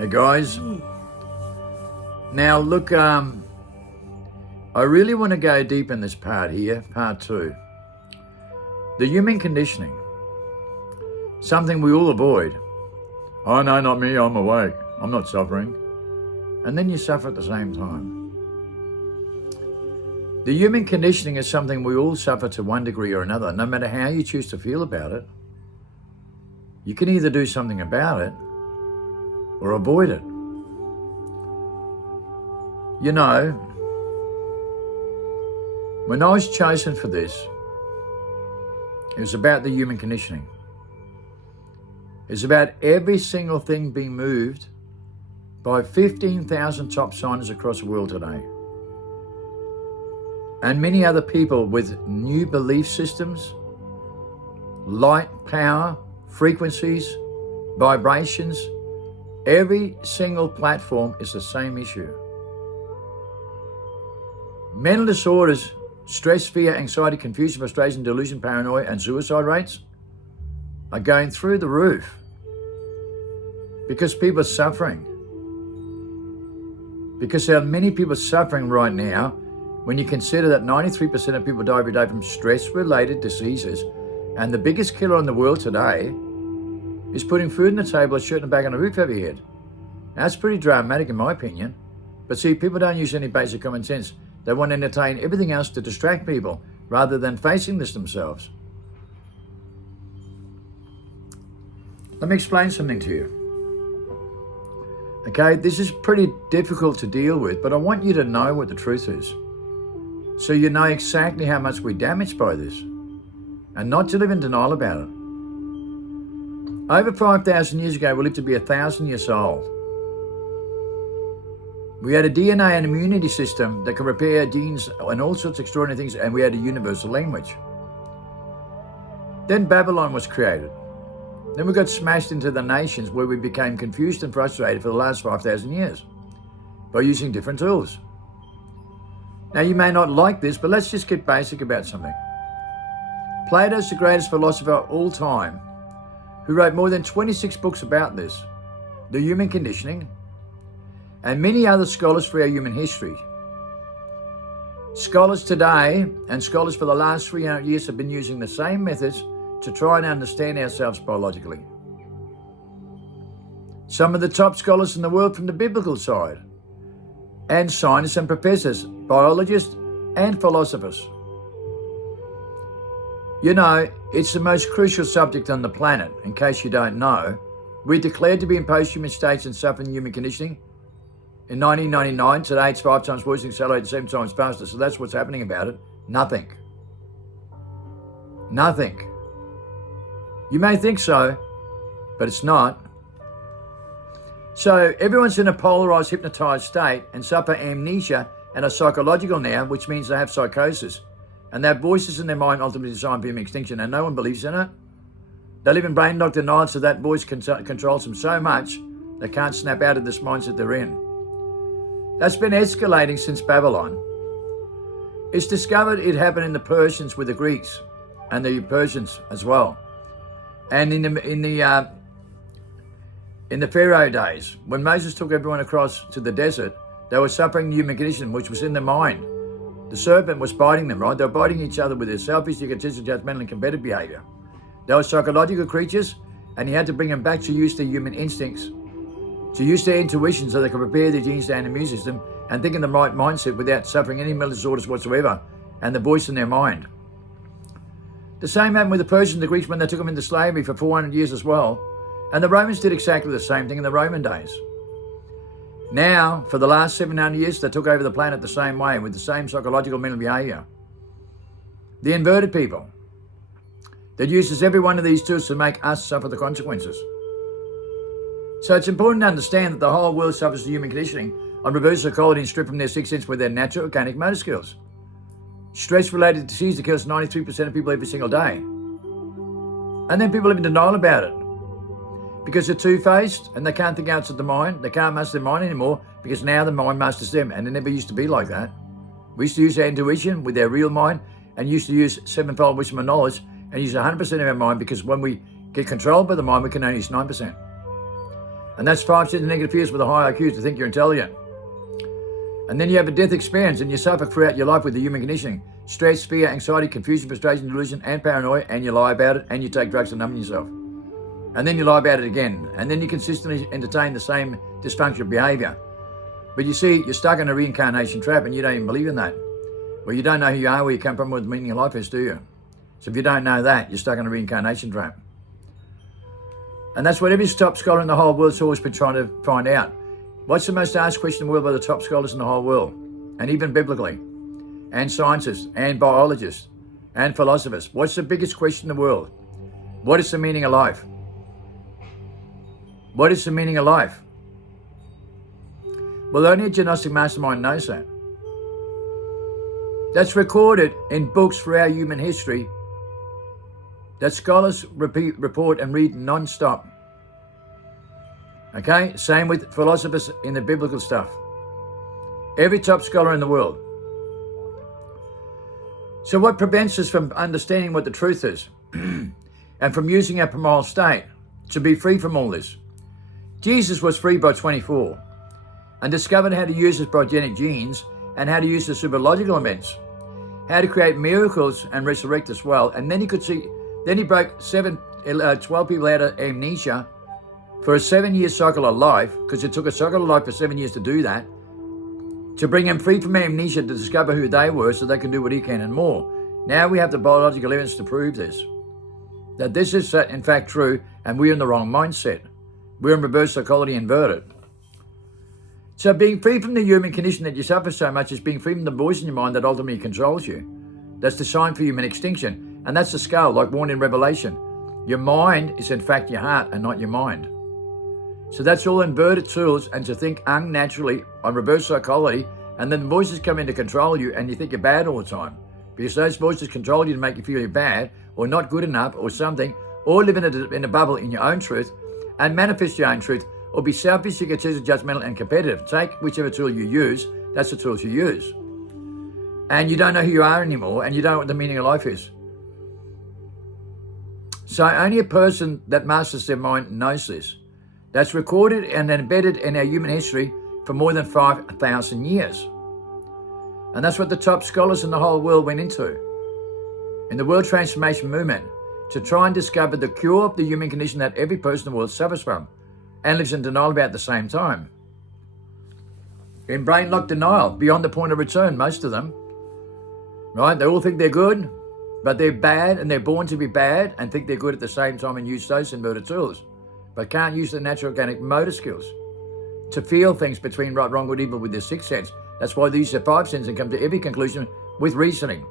Hey guys. Now look, I really want to go deep in this part here, part 2. The human conditioning. Something we all avoid. Oh no, not me, I'm awake. I'm not suffering. And then you suffer at the same time. The human conditioning is something we all suffer to one degree or another, no matter how you choose to feel about it. You can either do something about it or avoid it. You know, when I was chosen for this, it was about the human conditioning. It's about every single thing being moved by 15,000 top signers across the world today. And many other people with new belief systems, light, power, frequencies, vibrations. Every single platform is the same issue. Mental disorders, stress, fear, anxiety, confusion, frustration, delusion, paranoia, and suicide rates are going through the roof because people are suffering. Because there are many people suffering right now when you consider that 93% of people die every day from stress-related diseases, and the biggest killer in the world today is putting food on the table, a shirt and a bag on a roof over your head. Now, that's pretty dramatic in my opinion. But see, people don't use any basic common sense. They want to entertain everything else to distract people rather than facing this themselves. Let me explain something to you. Okay, this is pretty difficult to deal with, but I want you to know what the truth is. So you know exactly how much we're damaged by this, and not to live in denial about it. Over 5,000 years ago, we lived to be 1,000 years old. We had a DNA and immunity system that could repair genes and all sorts of extraordinary things, and we had a universal language. Then Babylon was created. Then we got smashed into the nations where we became confused and frustrated for the last 5,000 years by using different tools. Now you may not like this, but let's just get basic about something. Plato's the greatest philosopher of all time, who wrote more than 26 books about this, the human conditioning, and many other scholars throughout human history. Scholars today and scholars for the last 300 years have been using the same methods to try and understand ourselves biologically. Some of the top scholars in the world from the biblical side, and scientists and professors, biologists and philosophers. You know, it's the most crucial subject on the planet, in case you don't know. We're declared to be in post-human states and suffering human conditioning. In 1999, today it's 5 times worse, accelerated 7 times faster. So that's what's happening about it. Nothing. Nothing. You may think so, but it's not. So everyone's in a polarized, hypnotized state and suffer amnesia and are psychological now, which means they have psychosis. And they have voices in their mind ultimately designed for human extinction, and no one believes in it. They live in brain lock denial, so that voice controls them so much they can't snap out of this mindset they're in. That's been escalating since Babylon. It's discovered it happened in the Persians with the Greeks and the Persians as well. And in the Pharaoh days, when Moses took everyone across to the desert, they were suffering the human condition, which was in their mind. The serpent was biting them, right? They were biting each other with their selfish, egotistical, judgmental, and competitive behavior. They were psychological creatures, and he had to bring them back to use their human instincts, to use their intuition so they could prepare their genes down the immune system and think in the right mindset without suffering any mental disorders whatsoever, and the voice in their mind. The same happened with the Persians and the Greeks when they took them into slavery for 400 years as well. And the Romans did exactly the same thing in the Roman days. Now, for the last 700 years, they took over the planet the same way, with the same psychological mental behavior. The inverted people that uses every one of these tools to make us suffer the consequences. So it's important to understand that the whole world suffers the human conditioning on reverse psychology and stripped from their sixth sense with their natural organic motor skills. Stress-related disease that kills 93% of people every single day. And then people live in denial about it. Because they're two-faced and they can't think outside the mind. They can't master their mind anymore because now the mind masters them, and it never used to be like that. We used to use our intuition with our real mind and used to use sevenfold wisdom and knowledge and use 100% of our mind, because when we get controlled by the mind, we can only use 9%. And that's 5 sets of negative fears with a high IQ to think you're intelligent. And then you have a death experience and you suffer throughout your life with the human conditioning. Stress, fear, anxiety, confusion, frustration, delusion, and paranoia, and you lie about it, and you take drugs to numb yourself. And then you lie about it again. And then you consistently entertain the same dysfunctional behavior. But you see, you're stuck in a reincarnation trap and you don't even believe in that. Well, you don't know who you are, where you come from, what the meaning of life is, do you? So if you don't know that, you're stuck in a reincarnation trap. And that's what every top scholar in the whole world's always been trying to find out. What's the most asked question in the world by the top scholars in the whole world? And even biblically. And scientists, and biologists, and philosophers. What's the biggest question in the world? What is the meaning of life? What is the meaning of life? Well, only a Gnostic mastermind knows that. That's recorded in books throughout human history that scholars report and read non-stop. Okay? Same with philosophers in the biblical stuff. Every top scholar in the world. So what prevents us from understanding what the truth is and from using our primal state to be free from all this? Jesus was free by 24 and discovered how to use his progenitor genes and how to use the superlogical events, how to create miracles and resurrect as well. And then he could see, then he broke 12 people out of amnesia for a 7-year cycle of life, because it took a cycle of life for 7 years to do that, to bring them free from amnesia to discover who they were so they can do what he can and more. Now we have the biological evidence to prove this, that this is in fact true, and we're in the wrong mindset. We're in reverse psychology inverted. So being free from the human condition that you suffer so much is being free from the voice in your mind that ultimately controls you. That's the sign for human extinction. And that's the skull, like warned in Revelation. Your mind is in fact your heart and not your mind. So that's all inverted tools, and to think unnaturally on reverse psychology, and then the voices come in to control you and you think you're bad all the time. Because those voices control you to make you feel you're bad or not good enough or something, or live in a bubble in your own truth and manifest your own truth, or be selfish, egotistical, judgmental and competitive. Take whichever tool you use, that's the tools you use. And you don't know who you are anymore, and you don't know what the meaning of life is. So only a person that masters their mind knows this. That's recorded and embedded in our human history for more than 5,000 years. And that's what the top scholars in the whole world went into in the World Transformation Movement, to try and discover the cure of the human condition that every person in the world suffers from and lives in denial about at the same time. In brain lock denial, beyond the point of return, most of them. Right? They all think they're good, but they're bad, and they're born to be bad and think they're good at the same time and use those inverted tools, but can't use the natural organic motor skills to feel things between right, wrong, good, evil with their sixth sense. That's why they use their 5 senses and come to every conclusion with reasoning,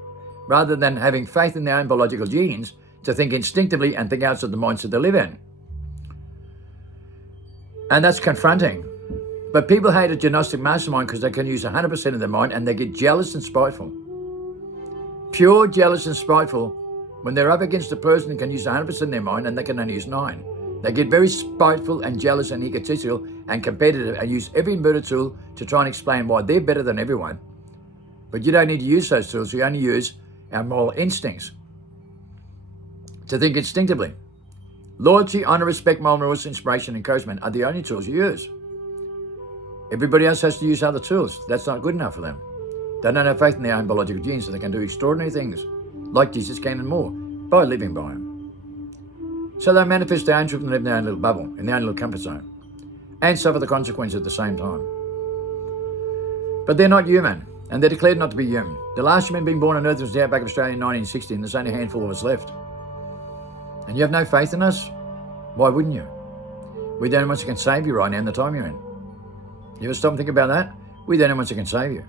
rather than having faith in their own biological genes to think instinctively and think outside the mindset they live in. And that's confronting. But people hate a Gnostic mastermind because they can use 100% of their mind, and they get jealous and spiteful. Pure jealous and spiteful when they're up against a person who can use 100% of their mind and they can only use 9. They get very spiteful and jealous and egotistical and competitive and use every inverted tool to try and explain why they're better than everyone. But you don't need to use those tools. You only use our moral instincts to think instinctively. Loyalty, honor, respect, moral rules, inspiration, and encouragement are the only tools you use. Everybody else has to use other tools. That's not good enough for them. They don't have faith in their own biological genes, so they can do extraordinary things, like Jesus can and more, by living by them. So they manifest their own truth and live in their own little bubble, in their own little comfort zone, and suffer the consequences at the same time. But they're not human, and they're declared not to be human. The last human being born on earth was the outback of Australia in 1960, and there's only a handful of us left. And you have no faith in us? Why wouldn't you? We're the only ones who can save you right now in the time you're in. You ever stop and think about that? We're the only ones who can save you.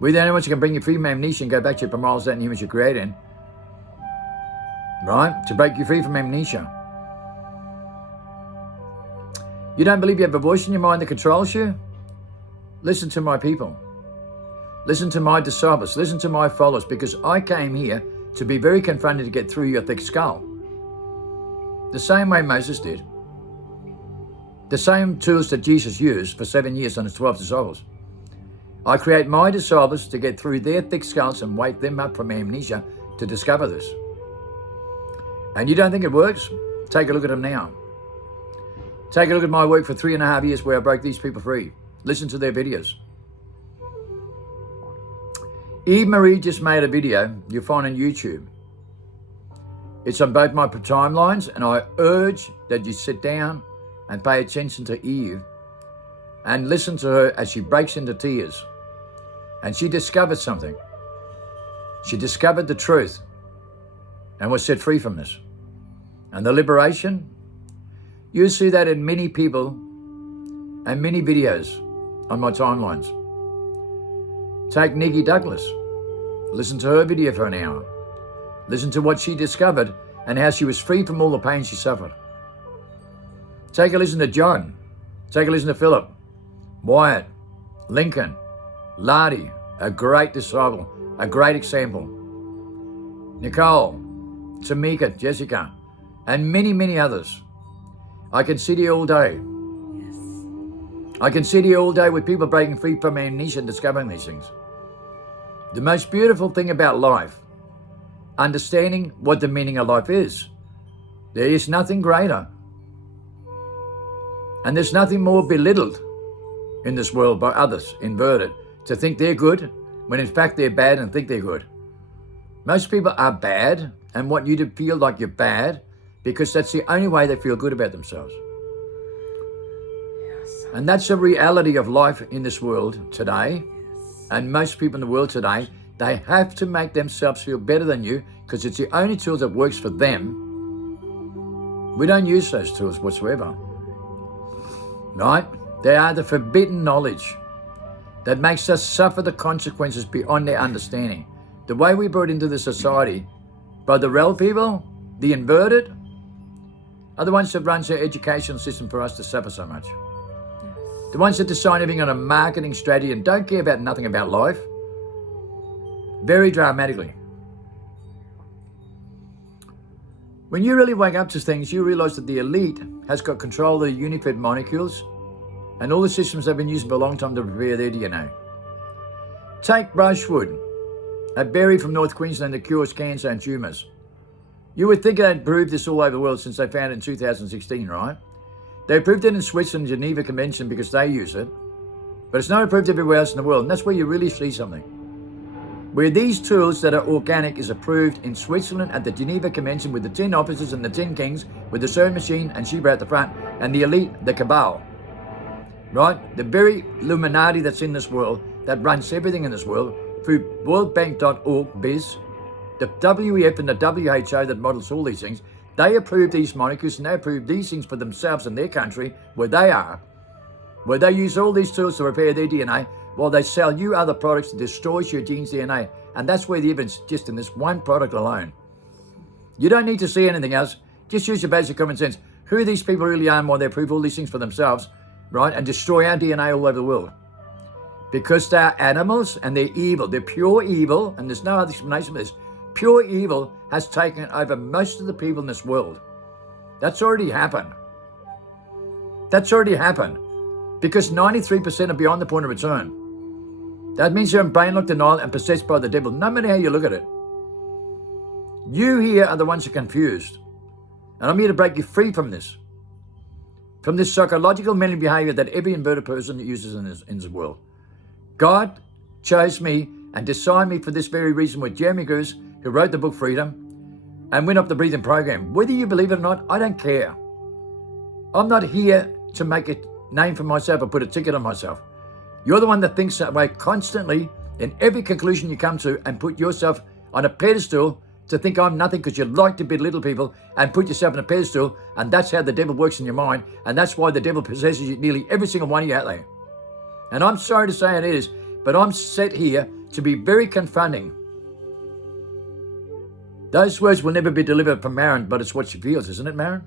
We're the only ones who can bring you free from amnesia and go back to your primal state and image you created in. Right? To break you free from amnesia. You don't believe you have a voice in your mind that controls you? Listen to my people. Listen to my disciples. Listen to my followers, because I came here to be very confronted to get through your thick skull. The same way Moses did. The same tools that Jesus used for 7 years on his 12 disciples. I create my disciples to get through their thick skulls and wake them up from amnesia to discover this. And you don't think it works? Take a look at them now. Take a look at my work for 3.5 years where I broke these people free. Listen to their videos. Eve Marie just made a video you'll find on YouTube. It's on both my timelines, and I urge that you sit down and pay attention to Eve and listen to her as she breaks into tears. And she discovered something. She discovered the truth and was set free from this. And the liberation, you see that in many people and many videos on my timelines. Take Nikki Douglas. Listen to her video for an hour. Listen to what she discovered and how she was free from all the pain she suffered. Take a listen to John. Take a listen to Philip, Wyatt, Lincoln, Lardy, a great disciple, a great example. Nicole, Tamika, Jessica, and many, many others. I can sit here all day. Yes. I can sit here all day with people breaking free from amnesia and discovering these things. The most beautiful thing about life, understanding what the meaning of life is. There is nothing greater. And there's nothing more belittled in this world by others, inverted, to think they're good when in fact they're bad and think they're good. Most people are bad and want you to feel like you're bad because that's the only way they feel good about themselves. Yes. And that's the reality of life in this world today. And most people in the world today, they have to make themselves feel better than you because it's the only tool that works for them. We don't use those tools whatsoever. Right? They are the forbidden knowledge that makes us suffer the consequences beyond their understanding. The way we brought into the society by the rel people, the inverted, are the ones that runs their educational system for us to suffer so much. The ones that decide everything on a marketing strategy and don't care about nothing about life. Very dramatically. When you really wake up to things, you realize that the elite has got control of the unifed molecules and all the systems they've been using for a long time to prepare their DNA. Take brushwood, a berry from North Queensland that cures cancer and tumours. You would think they'd proved this all over the world since they found it in 2016, right? They approved it in Switzerland, Geneva Convention, because they use it. But it's not approved everywhere else in the world, and that's where you really see something. Where these tools that are organic is approved in Switzerland at the Geneva Convention with the 10 officers and the 10 kings, with the CERN machine and Sheba at the front, and the elite, the cabal. Right? The very Illuminati that's in this world, that runs everything in this world, through worldbank.org biz, the WEF and the WHO that models all these things, they approve these molecules and they approve these things for themselves in their country, where they are, where they use all these tools to repair their DNA, while they sell you other products that destroys your gene's DNA. And that's where the evidence just in this one product alone. You don't need to see anything else. Just use your basic common sense. Who these people really are and why they prove all these things for themselves, right? And destroy our DNA all over the world. Because they're animals and they're evil. They're pure evil, and there's no other explanation for this. Pure evil has taken over most of the people in this world. That's already happened. That's already happened. Because 93% are beyond the point of return. That means you're in brain-locked denial and possessed by the devil, no matter how you look at it. You here are the ones who are confused. And I'm here to break you free from this. From this psychological mental behavior that every inverted person uses in this world. God chose me and designed me for this very reason with Jeremy Goose, who wrote the book Freedom, and went up the breathing program. Whether you believe it or not, I don't care. I'm not here to make a name for myself or put a ticket on myself. You're the one that thinks that way constantly in every conclusion you come to and put yourself on a pedestal to think I'm nothing because you like to belittle people and put yourself on a pedestal, and that's how the devil works in your mind, and that's why the devil possesses you, nearly every single one of you out there. And I'm sorry to say it is, but I'm set here to be very confronting. Those words will never be delivered from Maren, but it's what she feels, isn't it, Maren?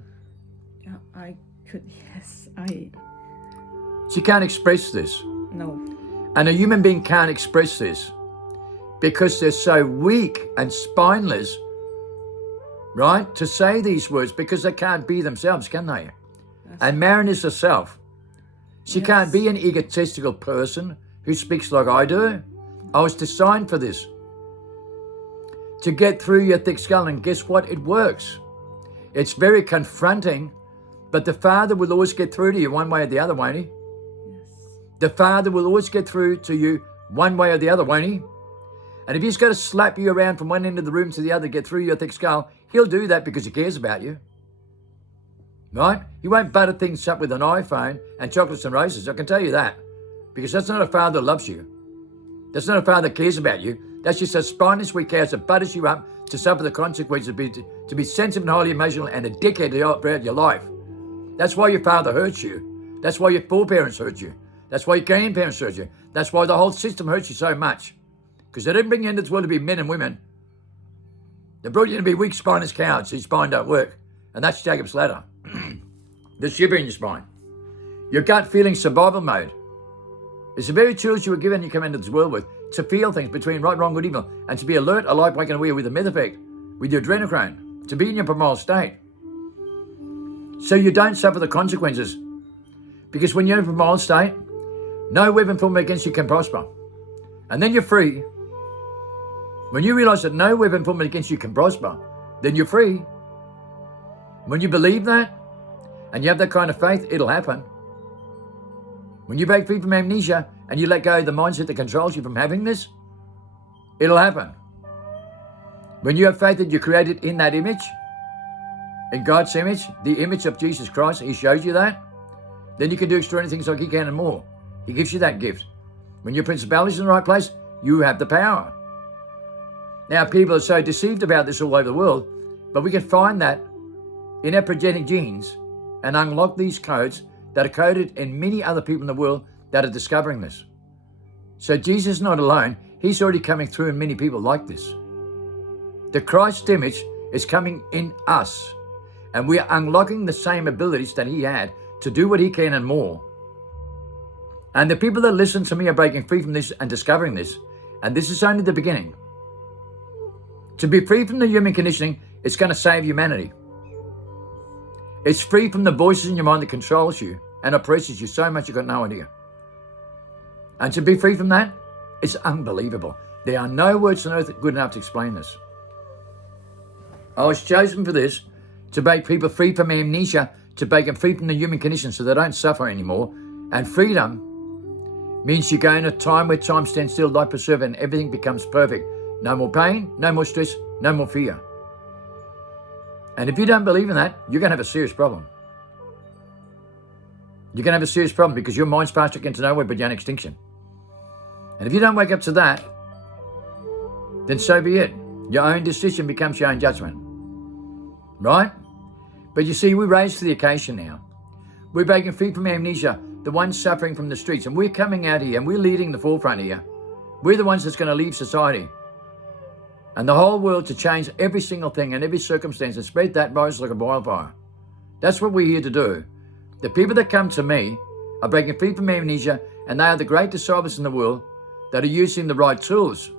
Yeah, She can't express this. No. And a human being can't express this because they're so weak and spineless, right, to say these words because they can't be themselves, can they? Yes. And Maren is herself. She can't be an egotistical person who speaks like I do. I was designed for this. To get through your thick skull, and guess what? It works. It's very confronting But the Father will always get through to you one way or the other, won't he? Yes. The Father will always get through to you one way or the other, won't he? And if he's got to slap you around from one end of the room to the other, get through your thick skull, he'll do that because he cares about you. Right? He won't butter things up with an iPhone and chocolates and roses, I can tell you that. Because that's not a father that loves you. That's not a father that cares about you. That's just a spineless weak ass that butters you up to suffer the consequences, to be sensitive and highly emotional and a dickhead throughout your life. That's why your father hurts you. That's why your foreparents hurt you. That's why your grandparents hurt you. That's why the whole system hurts you so much. Because they didn't bring you into this world to be men and women. They brought you to be weak spineless cowards whose spine don't work. And that's Jacob's ladder. The shiver in your spine. Your gut feeling survival mode. It's the very tools you were given you come into this world with to feel things between right, wrong, good, evil, and to be alert, alive, waking, aware with the myth effect, with your adrenochrome, to be in your primal state. So you don't suffer the consequences. Because when you're in a primal state, no weapon formed against you can prosper. And then you're free. When you realize that no weapon formed against you can prosper, then you're free. When you believe that, and you have that kind of faith, it'll happen. When you break free from amnesia and you let go of the mindset that controls you from having this, it'll happen. When you have faith that you're created in that image, in God's image, the image of Jesus Christ, he shows you that, then you can do extraordinary things like he can and more. He gives you that gift. When your principality is in the right place, you have the power. Now, people are so deceived about this all over the world, but we can find that in our progenitor genes and unlock these codes that are coded in many other people in the world that are discovering this. So Jesus is not alone. He's already coming through in many people like this. The Christ image is coming in us, and we are unlocking the same abilities that he had to do what he can and more. And the people that listen to me are breaking free from this and discovering this, and this is only the beginning. To be free from the human conditioning is going to save humanity. It's free from the voices in your mind that controls you and oppresses you so much you've got no idea. And to be free from that, it's unbelievable. There are no words on earth good enough to explain this. I was chosen for this, to make people free from amnesia, to make them free from the human condition so they don't suffer anymore. And freedom means you go in a time where time stands still, life preserved, and everything becomes perfect. No more pain, no more stress, no more fear. And if you don't believe in that, you're going to have a serious problem. You're going to have a serious problem because your mind's passed into nowhere but beyond extinction. And if you don't wake up to that, then so be it. Your own decision becomes your own judgment. Right? But you see, we're raised to the occasion now. We're breaking free from amnesia, the ones suffering from the streets. And we're coming out here and we're leading the forefront here. We're the ones that's going to leave society and the whole world to change every single thing and every circumstance and spread that virus like a wildfire. That's what we're here to do. The people that come to me are breaking free from amnesia, and they are the great disciples in the world that are using the right tools.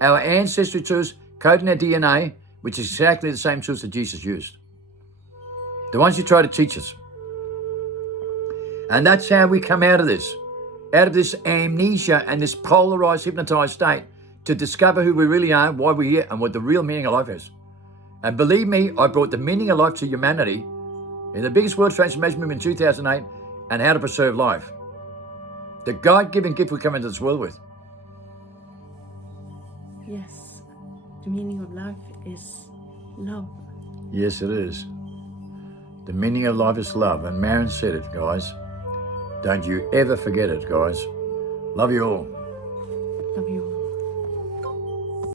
Our ancestry tools coding our DNA, which is exactly the same tools that Jesus used. The ones who try to teach us. And that's how we come out of this amnesia and this polarized, hypnotized state, to discover who we really are, why we're here, and what the real meaning of life is. And believe me, I brought the meaning of life to humanity in the biggest world transformation movement in 2008, and how to preserve life. The God-given gift we come into this world with. Yes. The meaning of life is love. Yes, it is. The meaning of life is love. And Marin said it, guys. Don't you ever forget it, guys. Love you all.